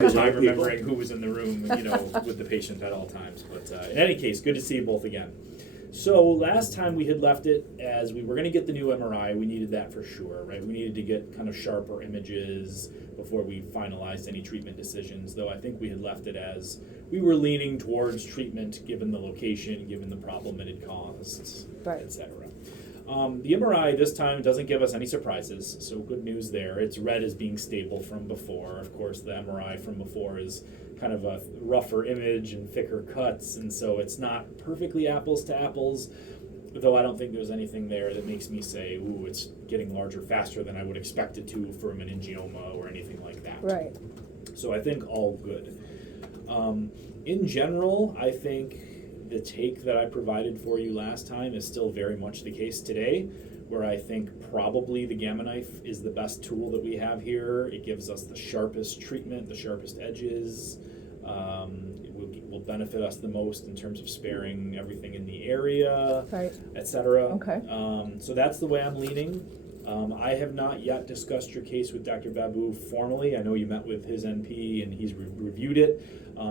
Time remembering who was in the room, with the patient at all times. But in any case, good to see you both again. So last time we had left it as we were going to get the new MRI. We needed that for sure, right? We needed to get kind of sharper images before we finalized any treatment decisions, though I think we had left it as we were leaning towards treatment given the location, given the problem it had caused, Right. etc. The MRI this time doesn't give us any surprises, so good news there. It's read as being stable from before. Of course, the MRI from before is kind of a rougher image and thicker cuts, and so it's not perfectly apples to apples, though I don't think there's anything there that makes me say, ooh, it's getting larger faster than I would expect it to for a meningioma or anything like that. Right. So I think all good. In general, I think the take that I provided for you last time is still very much the case today, where I think probably the Gamma Knife is the best tool that we have here. It gives us the sharpest treatment, the sharpest edges. It will benefit us the most in terms of sparing everything in the area, Right. etc. Okay. So that's the way I'm leaning. I have not yet discussed your case with Dr. Babu formally. I know you met with his NP and he's reviewed it.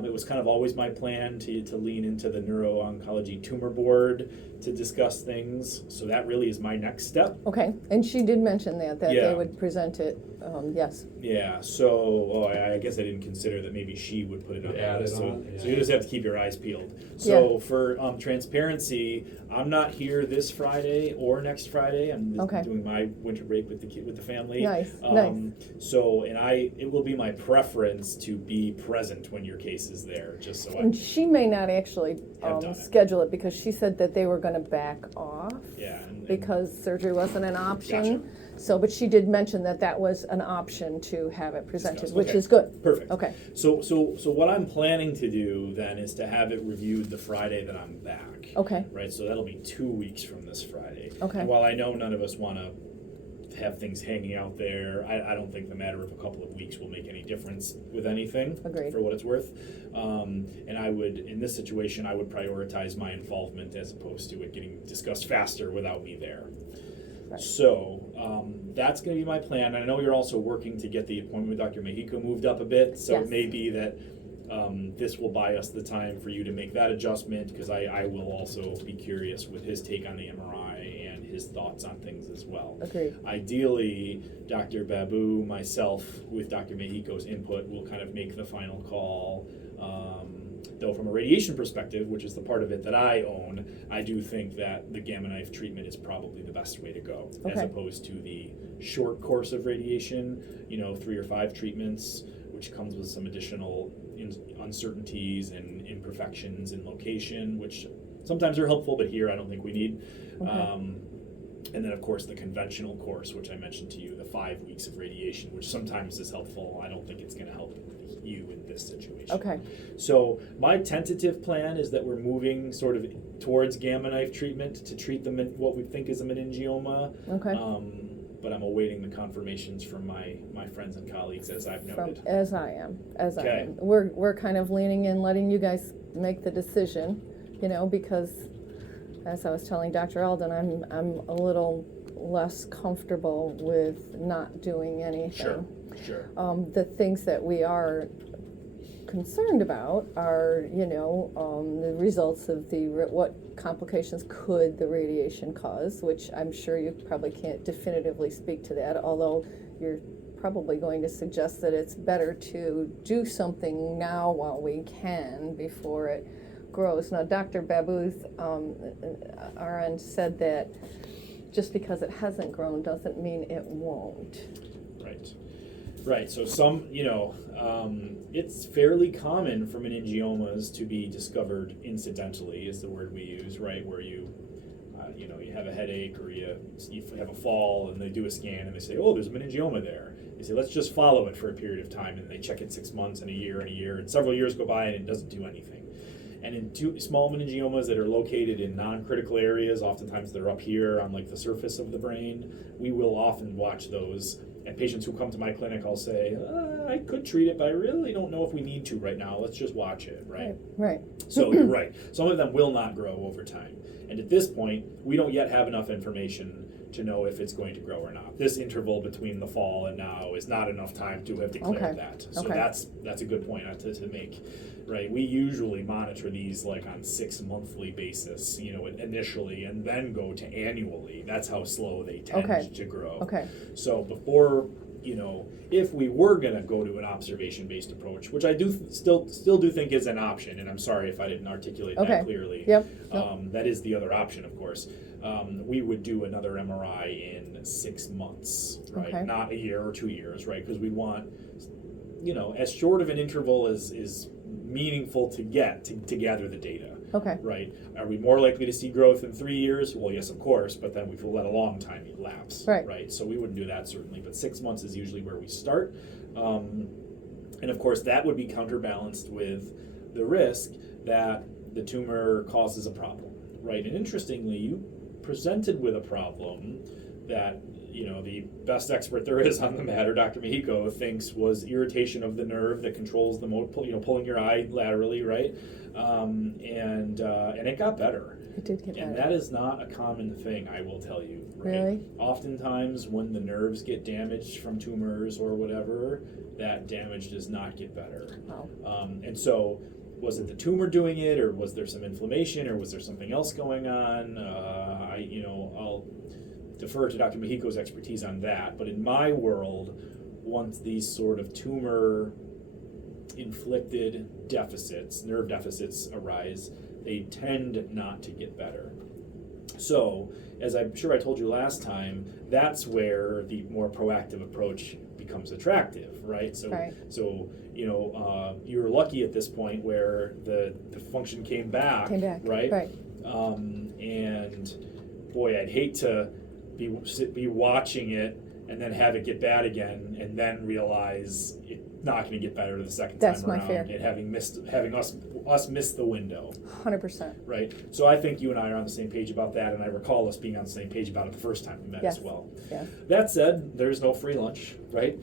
It was kind of always my plan to lean into the neuro-oncology tumor board to discuss things. So that really is my next step. Okay, and she did mention that Yeah. they would present it, yes. Yeah, so I guess I didn't consider that maybe she would put it on Add the it list. So, on, yeah. so you just have to keep your eyes peeled. So for transparency, I'm not here this Friday or next Friday. I'm Okay. doing my winter break with the family. Nice, nice. So it will be my preference to be present when your case is there, just so And she may not actually Have done it. schedule it because she said that they were going to back off and because surgery wasn't an option. Gotcha. So, but she did mention that that was an option to have it presented, Discuss. which Okay. is good. Perfect. Okay, So what I'm planning to do then is to have it reviewed the Friday that I'm back. okay, Right, so that'll be 2 weeks from this Friday. Okay. And while I know none of us want to have things hanging out there, I don't think the matter of a couple of weeks will make any difference with anything. Agreed. For what it's worth. And I would, in this situation, I would prioritize my involvement as opposed to it getting discussed faster without me there. Right. So that's going to be my plan. And I know you're also working to get the appointment with Dr. Mexico moved up a bit, so Yes. it may be that this will buy us the time for you to make that adjustment, because I will also be curious with his take on the MRI and his thoughts on things as well. agreed. Ideally, Dr. Babu, myself, with Dr. Mexico's input, will kind of make the final call. Though from a radiation perspective, which is the part of it that I own, I do think that the Gamma Knife treatment is probably the best way to go, as Okay. opposed to the short course of radiation, 3 or 5 treatments, which comes with some additional uncertainties and imperfections in location, which sometimes are helpful, but here I don't think we need. Okay. And then, of course, the conventional course, which I mentioned to you, the 5 weeks of radiation, which sometimes is helpful. I don't think it's going to help you in this situation. Okay, So my tentative plan is that we're moving sort of towards Gamma Knife treatment to treat what we think is a meningioma. okay. But I'm awaiting the confirmations from my friends and colleagues, as I've noted. As I am. Okay. We're kind of leaning in, letting you guys make the decision, because as I was telling Dr. Alden, I'm a little less comfortable with not doing anything. Sure. The things that we are concerned about are, the results of what complications could the radiation cause, which I'm sure you probably can't definitively speak to that, although you're probably going to suggest that it's better to do something now while we can before it grows. Now, Dr. Babu's RN said that just because it hasn't grown doesn't mean it won't. Right. So it's fairly common for meningiomas to be discovered incidentally, is the word we use, right? Where you have a headache or you have a fall and they do a scan and they say, oh, there's a meningioma there. They say, let's just follow it for a period of time, and they check it 6 months and a year and several years go by and it doesn't do anything. And in small meningiomas that are located in non-critical areas, oftentimes they're up here on like the surface of the brain, we will often watch those. And patients who come to my clinic, I'll say, I could treat it, but I really don't know if we need to right now. Let's just watch it, right? Right. So you're right. Some of them will not grow over time. And at this point, we don't yet have enough information to know if it's going to grow or not. This interval between the fall and now is not enough time to have declared Okay. that. So Okay. that's a good point to make, right? We usually monitor these like on 6 monthly basis, initially, and then go to annually. That's how slow they tend Okay. to grow. Okay. So before, if we were gonna go to an observation-based approach, which I do still do think is an option, and I'm sorry if I didn't articulate Okay. that clearly. Yep. That is the other option, of course. We would do another MRI in 6 months, right? Okay. Not a year or 2 years, right? Because we want, as short of an interval is meaningful to get to gather the data. Okay. Right? Are we more likely to see growth in 3 years? Well, yes, of course, but then we've let a long time elapse. Right. So we wouldn't do that certainly, but 6 months is usually where we start. And of course, that would be counterbalanced with the risk that the tumor causes a problem, right? And interestingly, you presented with a problem that the best expert there is on the matter, Dr. Mexico, thinks was irritation of the nerve that controls the pulling your eye laterally, right? And it got better. It did get And better. that is not a common thing, I will tell you. Right? Really? Oftentimes, when the nerves get damaged from tumors or whatever, that damage does not get better. Wow. And so, was it the tumor doing it, or was there some inflammation, or was there something else going on? I'll defer to Dr. Mexico's expertise on that. But in my world, once these sort of tumor inflicted deficits, nerve deficits arise, they tend not to get better. So, as I'm sure I told you last time, that's where the more proactive approach becomes attractive, right? Right. So you're lucky at this point where the function came back, right? Right. And boy, I'd hate to be watching it and then have it get bad again, and then realize it's not going to get better the second That's time my around, fear. and having us miss the window. 100%. Right. So I think you and I are on the same page about that, and I recall us being on the same page about it the first time we met Yes. as well. Yeah. That said, there's no free lunch, right?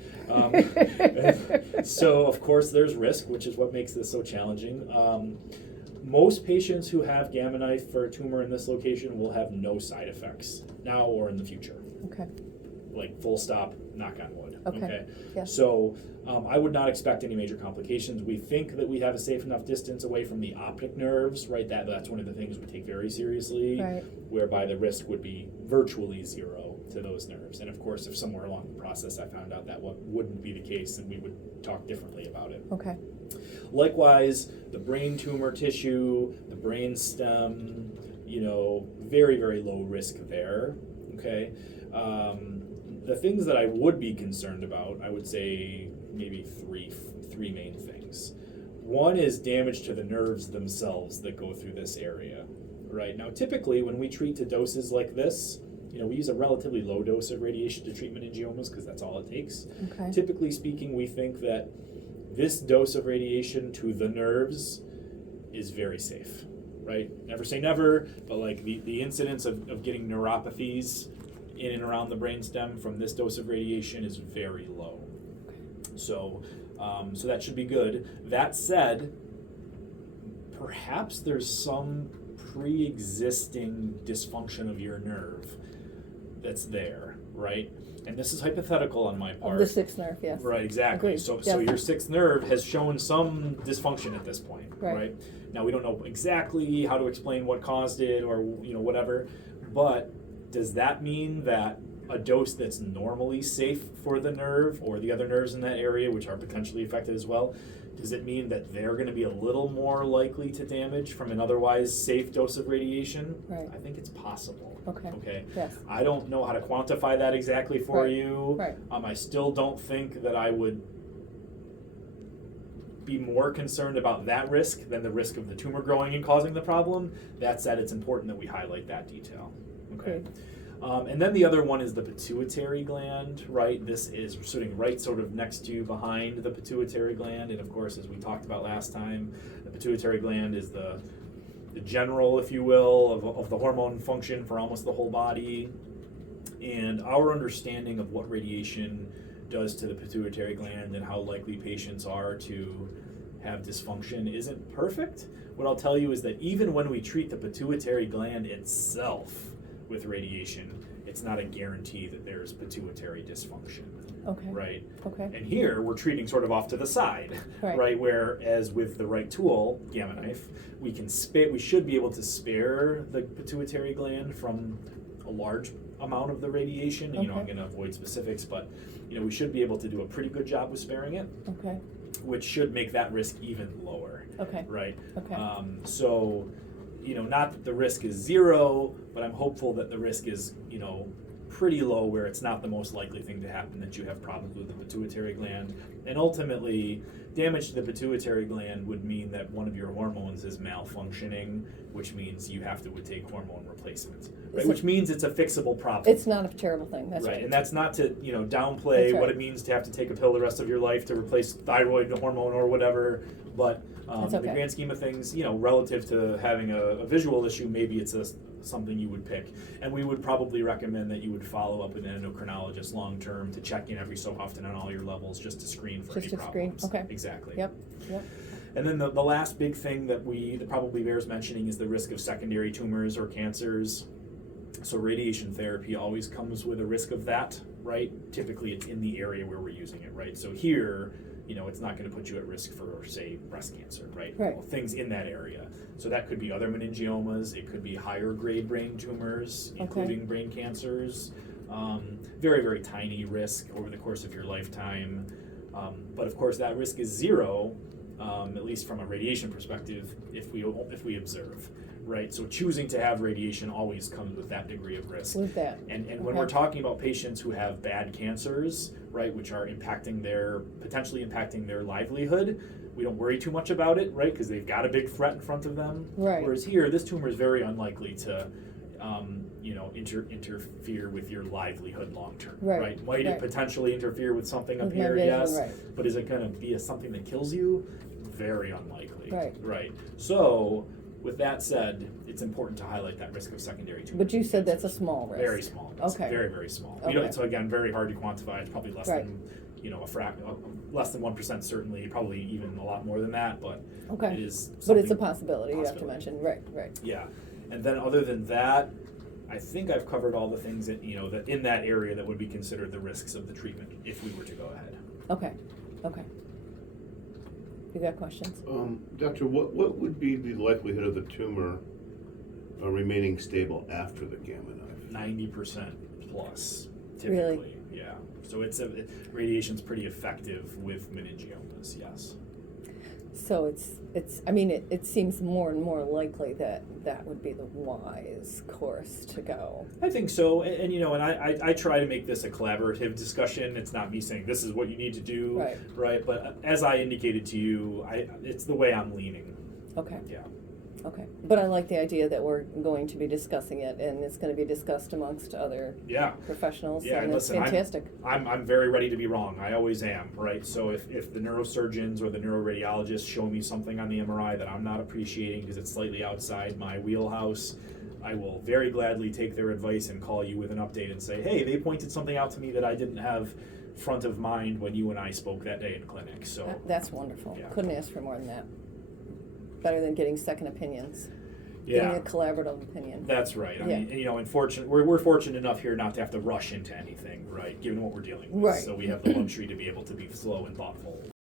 So of course there's risk, which is what makes this so challenging. Most patients who have Gamma knife for a tumor in this location will have no side effects now or in the future. Okay. Like full stop, knock on wood. Okay. Yeah. So I would not expect any major complications. We think that we have a safe enough distance away from the optic nerves, right? That's one of the things we take very seriously, Right. whereby the risk would be virtually zero to those nerves. And of course, if somewhere along the process I found out that wouldn't be the case, then we would talk differently about it. Okay. Likewise, the brain tumor tissue, the brain stem, very, very low risk there, okay? The things that I would be concerned about, I would say maybe three main things. One is damage to the nerves themselves that go through this area, right? Now, typically, when we treat to doses like this, we use a relatively low dose of radiation to treat meningiomas because that's all it takes. Okay. Typically speaking, we think that this dose of radiation to the nerves is very safe, right? Never say never, but like the incidence of getting neuropathies in and around the brainstem from this dose of radiation is very low. So that should be good. That said, perhaps there's some pre-existing dysfunction of your nerve that's there, right? And this is hypothetical on my part. Of the sixth nerve, yes. Right, exactly. Agreed. So Yes. your sixth nerve has shown some dysfunction at this point, Right. Now we don't know exactly how to explain what caused it or whatever, but does that mean that a dose that's normally safe for the nerve or the other nerves in that area, which are potentially affected as well, does it mean that they're going to be a little more likely to damage from an otherwise safe dose of radiation? Right. I think it's possible. Okay. Yes. I don't know how to quantify that exactly for Right. you. Right. I still don't think that I would be more concerned about that risk than the risk of the tumor growing and causing the problem. That said, it's important that we highlight that detail. Okay. Agreed. And then the other one is the pituitary gland, right? This is sitting right sort of next to behind the pituitary gland. And of course, as we talked about last time, the pituitary gland is the general, if you will, of the hormone function for almost the whole body. And our understanding of what radiation does to the pituitary gland and how likely patients are to have dysfunction isn't perfect. What I'll tell you is that even when we treat the pituitary gland itself, with radiation, it's not a guarantee that there's pituitary dysfunction, Okay. right? Okay. And here we're treating sort of off to the side, Right. Whereas with the right tool, Gamma Knife, we should be able to spare the pituitary gland from a large amount of the radiation. And, I'm Okay. going to avoid specifics, but we should be able to do a pretty good job with sparing it, Okay. which should make that risk even lower, Okay. right? Okay. So, not that the risk is zero, but I'm hopeful that the risk is, pretty low, where it's not the most likely thing to happen that you have problems with the pituitary gland. And ultimately, damage to the pituitary gland would mean that one of your hormones is malfunctioning, which means you have to take hormone replacement, right? So- Which means it's a fixable problem. It's not a terrible thing. That's right. And that's not to downplay That's right. what it means to have to take a pill the rest of your life to replace thyroid hormone or whatever, but That's in the okay. grand scheme of things, relative to having a visual issue, maybe it's something you would pick. And we would probably recommend that you would follow up with an endocrinologist long term to check in every so often on all your levels, just to screen for Just any to screen, problems. okay. Exactly. Yep. Yep. And then the last big thing that probably bears mentioning is the risk of secondary tumors or cancers. So radiation therapy always comes with a risk of that, right? Typically it's in the area where we're using it, right? So here, it's not going to put you at risk for, say, breast cancer, right? Right. Well, things in that area. So that could be other meningiomas, it could be higher grade brain tumors, Okay. including brain cancers. Very, very tiny risk over the course of your lifetime. But of course that risk is zero, at least from a radiation perspective, if we observe, right? So choosing to have radiation always comes with that degree of risk. With that. And when Okay. we're talking about patients who have bad cancers, right, which are potentially impacting their livelihood, we don't worry too much about it, right, because they've got a big threat in front of them. Right. Whereas here, this tumor is very unlikely to, interfere with your livelihood long term, Right, Might it right. potentially interfere with something up With my here? vision, Yes. right. But is it going to be something that kills you? Very unlikely. Right. Right. So, with that said, it's important to highlight that risk of secondary tumor. But you said that's a cancers. small risk. Very small. It's Okay. very, very small. Okay. So again, very hard to quantify. It's probably less Right. than, less than 1% certainly, probably even a lot more than that, but Okay. it is But it's a something- possibility, you have to possibility. mention. Right, right. Yeah. And then other than that, I think I've covered all the things that, that in that area that would be considered the risks of the treatment if we were to go ahead. Okay, okay. You got questions? Doctor, what would be the likelihood of the tumor remaining stable after the Gamma Knife? 90% plus, Really? typically. Yeah. So radiation's pretty effective with meningiomas, yes. So it seems more and more likely that that would be the wise course to go. I think so, and I try to make this a collaborative discussion. It's not me saying this is what you need to do, Right. But as I indicated to you, it's the way I'm leaning. Okay, Yeah. okay. But I like the idea that we're going to be discussing it, and it's going to be discussed amongst other Yeah. professionals, Yeah, and and it's listen, fantastic. I'm very ready to be wrong. I always am, right? So if the neurosurgeons or the neuroradiologists show me something on the MRI that I'm not appreciating because it's slightly outside my wheelhouse, I will very gladly take their advice and call you with an update and say, hey, they pointed something out to me that I didn't have front of mind when you and I spoke that day in clinic. So That's wonderful. Yeah. Couldn't ask for more than that. Better than getting second opinions. yeah. Getting a collaborative opinion. That's right. I Yeah. mean, we're fortunate enough here not to have to rush into anything, right? Given what we're dealing with. Right. So we have the luxury to be able to be slow and thoughtful.